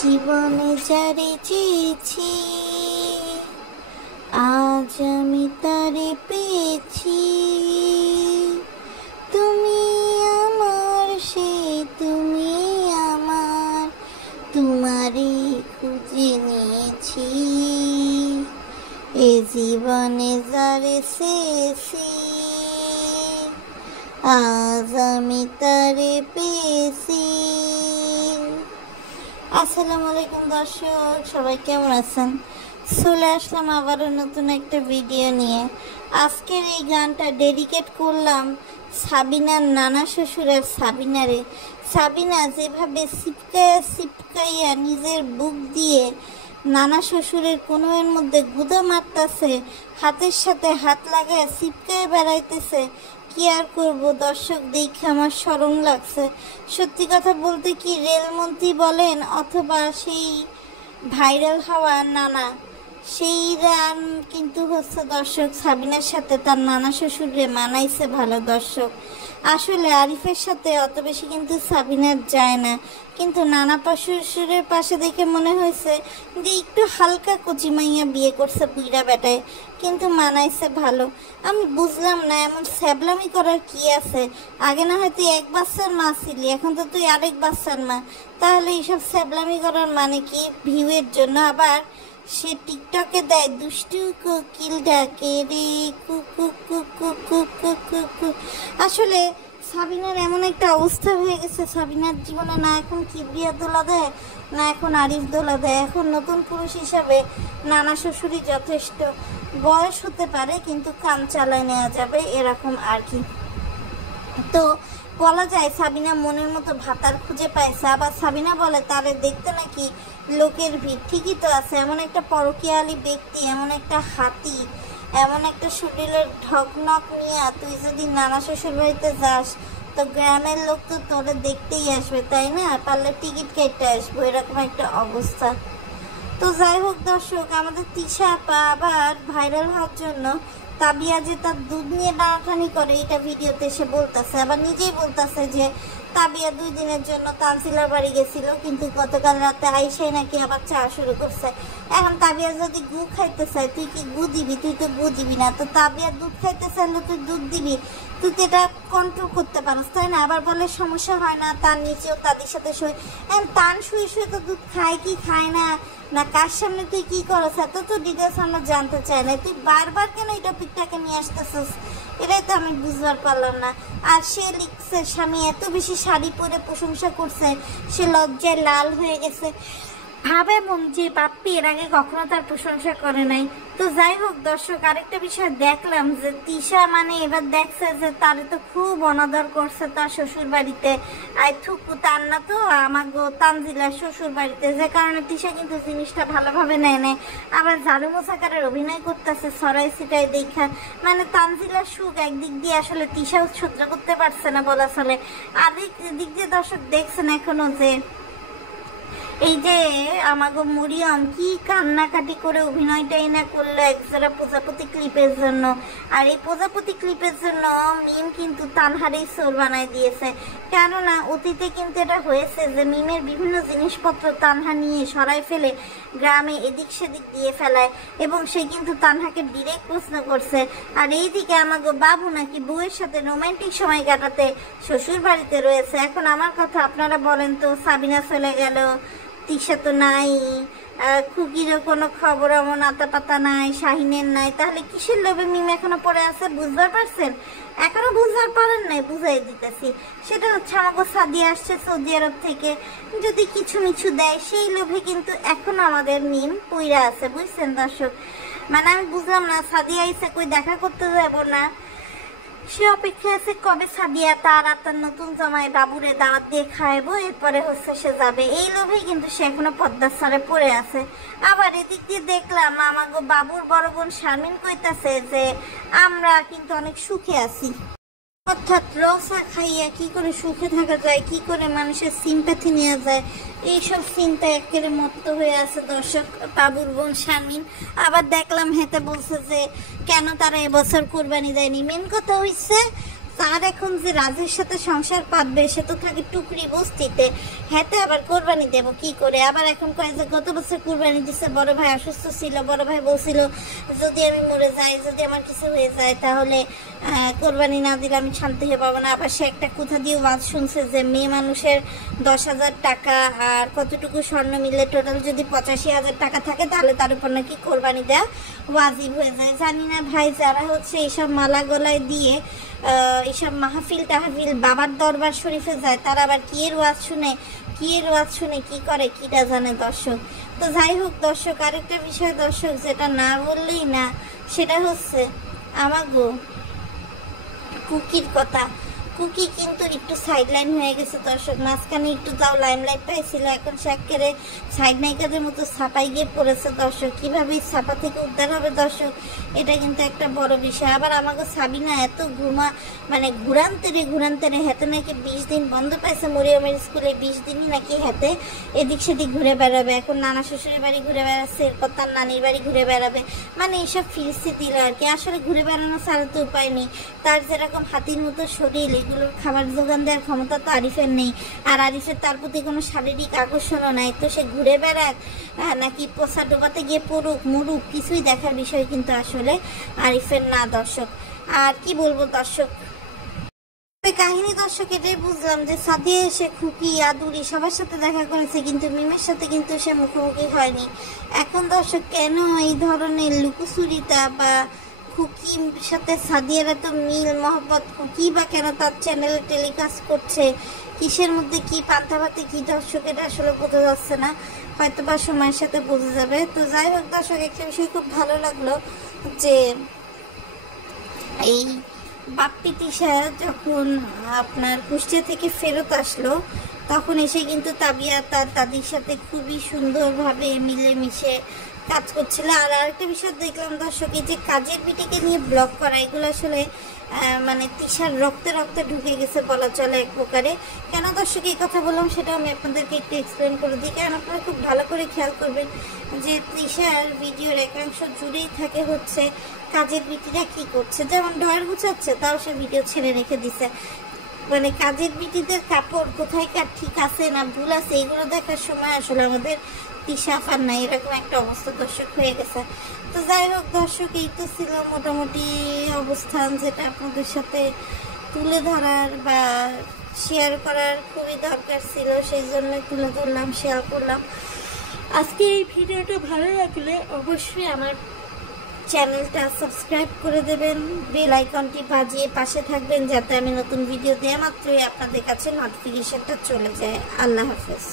জীবনে যারে চেয়েছি আজ আমি তারে পেয়েছি। তুমি আমার সে তুমি আমার, তোমারই খুঁজে নিয়েছি। এ জীবনে যারে চেয়েছি আজ আমি তারে পেয়েছি। আসসালামু আলাইকুম দর্শক, সবাই কেমন আছেন? চলে আসলাম আবারও নতুন একটা ভিডিও নিয়ে। আজকের এই গানটা ডেডিকেট করলাম সাবিনার নানা শ্বশুরের সাবিনারে। সাবিনা যেভাবে সিপকাইয়া নিজের বুক দিয়ে নানা শ্বশুরের কোনোর মধ্যে গুঁদো মারতেছে, হাতের সাথে হাত লাগায় সিপকায় বেড়াইতেছে। কি আর করবো দর্শক, দেখে আমার শরম লাগছে। সত্যি কথা বলতে কি, রেলমন্ত্রী বলেন অথবা সেই ভাইরাল হওয়া নানা, সেই রান কিন্তু হচ্ছে দর্শক সাবিনার সাথে তার নানা শ্বশুরে মানাইছে ভালো দর্শক। আসলে আরিফের সাথে অত বেশি কিন্তু সাবিনার যায় না, কিন্তু নানা শ্বশুরের পাশে দেখে মনে হয়েছে যে একটু হালকা কচি মাইয়া বিয়ে করছে বুইড়া বেটায়, কিন্তু মানাইছে ভালো। আমি বুঝলাম না এমন স্যাবলামি করার কি আছে। আগে না হয়তো এক বাচ্চার মা ছিলি, এখন তো তুই আরেক বাচ্চার মা, তাহলে এইসব স্যাবলামি করার মানে কি? ভিউয়ের জন্য। আবার সে টিকটকে দেয় দুষ্টু কোকিল ডাকে রে কুকু কুকু কুকু কুকু। আসলে সাবিনার এমন একটা অবস্থা হয়ে গেছে, সাবিনার জীবনে না এখন কিবরিয়া দোলা দেয়, না এখন আরিফ দোলা দেয়। এখন নতুন পুরুষ হিসাবে নানা শ্বশুরই যথেষ্ট। বয়স হতে পারে কিন্তু কাম চালায় নেওয়া যাবে, এরকম আর কি। তো বলা যায় সাবিনা মনের মতো ভাতার খুঁজে পাইছে। আবার সাবিনা বলে তারে দেখতে নাকি লোকের ভিড়। ঠিকই তো আছে, এমন একটা পরকীয়ালি ব্যক্তি, এমন একটা হাতি, এমন একটা শরীরের ঢকনক নিয়ে তুই যদি নানা শ্বশুর বাড়িতে যাস তো গ্রামের লোক তো তোরে দেখতেই আসবে, তাই না? পারলে টিকিট কেটে আসবো, এরকম একটা অবস্থা। তো যাই হোক দর্শক, আমাদের তিশা আপা আবার ভাইরাল হওয়ার জন্য তাবিয়া যে তার দুধ নিয়ে টানাটানি করে, এটা ভিডিওতে সে বলতেছে, আবার নিজেই বলতেছে যে তাবিয়া 2 দিনের জন্য তানজিলার বাড়ি গেছিল, কিন্তু গতকাল রাতে আইসাই নাকি আবার চা শুরু করছে। এখন তাবিয়া যদি গু খাইতে চায়, তুই কি গু দিবি? তুই তো গু দিবি না। তো তাবিয়া দুধ খাইতে চাইলে তুই দুধ দিবি, তুই তো এটা কন্ট্রোল করতে পারস, তাই না? আবার বলে সমস্যা হয় না, তার নিচেও তাদের সাথে শুয়ে। তান শুয়ে শুয়ে তো দুধ খায় কি খায় না, না কার সামনে তুই কি করছ, এত তো ডিটেলস আমরা জানতে চাই না। তুই বারবার কেন এই টপিকটাকে নিয়ে আসতেছিস, এটাই তো আমি বুঝবার পারলাম না। আর সে লিখছে স্বামী এত বেশি শাড়ি পরে প্রশংসা করছে, সে লজ্জায় লাল হয়ে গেছে। ভাবে মন যে বাপ্পি এর আগে কখনো তার প্রশংসা করে নাই। তো যাই হোক দর্শক, আরেকটা বিষয় দেখলাম যে তিশা মানে এবার দেখছে যে তার তো খুব অনাদর করছে তার শ্বশুর বাড়িতে। আই থুকু তার না তো আমার তানজিলার শ্বশুর বাড়িতে, যে কারণে তিশা কিন্তু জিনিসটা ভালোভাবে নেয় নেয়। আবার ঝাড়ু মোছাকারের অভিনয় করতেছে সরাই সিটাই দেখা। মানে তানজিলার সুখ একদিক দিয়ে আসলে তিশাও সহ্য করতে পারছে না বলা চলে। আরেক দিক দিয়ে দর্শক দেখছেন এখনো যে এই যে আমাগো মরিয়ম কি কান্নাকাটি করে অভিনয়টাই না করলো একজোড়া প্রজাপতি ক্লিপের জন্য। আর এই প্রজাপতি ক্লিপের জন্য মিম কিন্তু তানহারেই সোর বানায় দিয়েছে। কেননা অতীতে কিন্তু এটা হয়েছে যে মিমের বিভিন্ন জিনিসপত্র তানহা নিয়ে সরাই ফেলে গ্রামে এদিক সেদিক দিয়ে ফেলায়, এবং সে কিন্তু তানহাকে ডিরেক্ট প্রশ্ন করছে। আর এইদিকে আমাগো বাবু নাকি বউয়ের সাথে রোমান্টিক সময় কাটাতে শ্বশুর বাড়িতে রয়েছে। এখন আমার কথা আপনারা বলেন তো, সাবিনা চলে গেল, তিশা তো নাই, খুকিরও কোনো খবর এমন আতা পাতা নাই, শাহিনের নাই, তাহলে কিসের লোভে মিম এখনো পড়ে আছে? বুঝবার পারছেন? এখনো বুঝবার পারেন নাই? বুঝাই দিতেছি। সেটা হচ্ছে আমাকে সাদিয়া আসছে সৌদি আরব থেকে, যদি কিছু মিছু দেয় সেই লোভে কিন্তু এখনো আমাদের মিম পইরা আছে, বুঝছেন দর্শক? মানে আমি বুঝলাম না, সাদিয়া আইসে কই দেখা করতে যাবো না, সে অপেক্ষা আছে কবে সাদিয়া তার আর তার নতুন জামাই বাবুরে দাওয়াত দিয়ে খাইবো, এরপরে হচ্ছে সে যাবে। এই লোভে কিন্তু সে এখনো পদ্মার সারে পড়ে আছে। আবার এদিক দিয়ে দেখলাম আমাগো বাবুর বড় বোন শারমিন কইতাছে যে আমরা কিন্তু অনেক সুখে আছি। অর্থাৎ রসা খাইয়া কি করে সুখে থাকা যায়, কি করে মানুষের সিম্প্যাথি নেওয়া যায়, এইসব চিন্তা একেবারে মত্ত হয়ে আছে দর্শক বাবুর বোন শারমিন। আবার দেখলাম হেতে বলছে যে কেন তারা এবছর কোরবানি দেয়নি। মেন কথা হইছে তার এখন যে রাজের সাথে সংসার পাতবে, সে তো থাকে টুকরি বস্তিতে, হ্যাঁতে আবার কোরবানি দেবো কি করে? আবার এখন কয় যে গত বছর কোরবানি দিচ্ছে, বড় ভাই অসুস্থ ছিল, বড় ভাই বলছিল যদি আমি মরে যাই, যদি আমার কিছু হয়ে যায়, তাহলে কোরবানি না দিলে আমি শান্তি হয়ে পাবো না। আবার সে একটা কোথা দিয়ে ওয়াজ শুনছে যে মেয়ে মানুষের 10,000 টাকা আর কতটুকু স্বর্ণ মিলে টোটাল যদি 85,000 টাকা থাকে, তাহলে তার উপর নাকি কোরবানি দেওয়া ওয়াজিব হয়ে যায়। জানি না ভাই, যারা হচ্ছে এইসব মালা গলায় দিয়ে এইসব মাহফিল টাহফিল বাবার দরবার শরীফে যায়, তারা আবার কি এর ওয়াজ শুনে কি করে কিটা জানে দর্শক। তো যাই হোক দর্শক, আরেকটা বিষয় দর্শক যেটা না বললেই না, সেটা হচ্ছে আমাগো কুকির কথা। কুকি কিন্তু একটু সাইডলাইন হয়ে গেছে দর্শক, মাঝখানে একটু যাও লাইমলাইট পাইছিল, এখন সে একেবারে সাইড নায়িকাদের মতো ছাপাই গিয়ে পড়েছে দর্শক। কীভাবে ছাপা থেকে উদ্ধার হবে দর্শক, এটা কিন্তু একটা বড় বিষয়। আবার আমাকে সাবিনা এত ঘুরান্তেরে হাতে নাকি 20 দিন বন্ধ পাইছে মরিয়মের স্কুলে, 20 দিনই নাকি হাতে এদিক সেদিক ঘুরে বেড়াবে। এখন নানা শ্বশুরের বাড়ি ঘুরে বেড়াচ্ছে, এরপর তার নানির বাড়ি ঘুরে বেড়াবে, মানে এইসব ফিরস্তি দিল আর কি। আসলে ঘুরে বেড়ানো ছাড়া তো উপায় নেই। তার যেরকম হাতির মতো শরীর, এগুলোর খাবার যোগান দেওয়ার ক্ষমতা তো আরিফের নেই, আর আরিফের তার প্রতি কোনো শারীরিক আকর্ষণও নাই। তো সে ঘুরে বেড়াক নাকি পোষা ডোবাতে গিয়ে পড়ুক মরুক, কিছুই দেখার বিষয় কিন্তু আসলে আরিফের না দর্শক। আর কি বলবো দর্শক, কাহিনী দর্শক এটাই বুঝলাম যে সাদিয়া এসে খুকি আদুরি সবার সাথে দেখা করেছে, কিন্তু মিমের সাথে কিন্তু সে মুখোমুখি হয়নি। এখন দর্শক কেন এই ধরনের লুকোচুরিতা বা খুকির সাথে সাদিয়ার এত মিল মহব্বত, খুকি বা কেন তার চ্যানেলে টেলিকাস্ট করছে, কিসের মধ্যে কি পান্তাভাতে কি দর্শক, এটা আসলে বোঝা যাচ্ছে না, হয়তো বা সময়ের সাথে বোঝা যাবে। তো যাই হোক দর্শক, একটা বিষয় খুব ভালো লাগলো যে এই বাপ্পি তিশা যখন আপনার কুষ্টিয়া থেকে ফেরত আসলো, তখন এসে কিন্তু তাবিয়া তার দাদির সাথে খুবই সুন্দরভাবে মিলেমিশে কাজ করছিল। আর আরেকটা বিষয় দেখলাম দর্শক, এই যে কাজের বিটিকে নিয়ে ব্লগ করা, এগুলো আসলে মানে তিশার রক্তে রক্তে ঢুকে গেছে বলা চলে এক প্রকারে। কেন দর্শক এই কথা বললাম সেটা আমি আপনাদেরকে একটু এক্সপ্লেন করে দিই, কারণ আপনারা খুব ভালো করে খেয়াল করবেন যে তিশার ভিডিওর একাংশ জুড়েই থাকে হচ্ছে কাজের বিটিরা কি করছে। যেমন ডয়ার গুছাচ্ছে, তাও সে ভিডিও ছেড়ে রেখে দিছে। মানে কাজের বিটিদের কাপড় কোথায় কার ঠিক আছে না ভুল আছে, এগুলো দেখার সময় আসলে আমাদের তিশাফার নাই, এরকম একটা অবস্থা দর্শক হয়ে গেছে। তো যাই হোক দর্শক, এই তো ছিল মোটামুটি অবস্থান, যেটা আপনাদের সাথে তুলে ধরার বা শেয়ার করার খুবই দরকার ছিল, সেই জন্য তুলে ধরলাম, শেয়ার করলাম। আজকে এই ভিডিওটা ভালো লাগলে অবশ্যই আমার চ্যানেলটা সাবস্ক্রাইব করে দেবেন, বেল আইকনটি বাজিয়ে পাশে থাকবেন, যাতে আমি নতুন ভিডিও দেওয়া মাত্রই আপনাদের কাছে নোটিফিকেশনটা চলে যায়। আল্লাহ হাফেজ।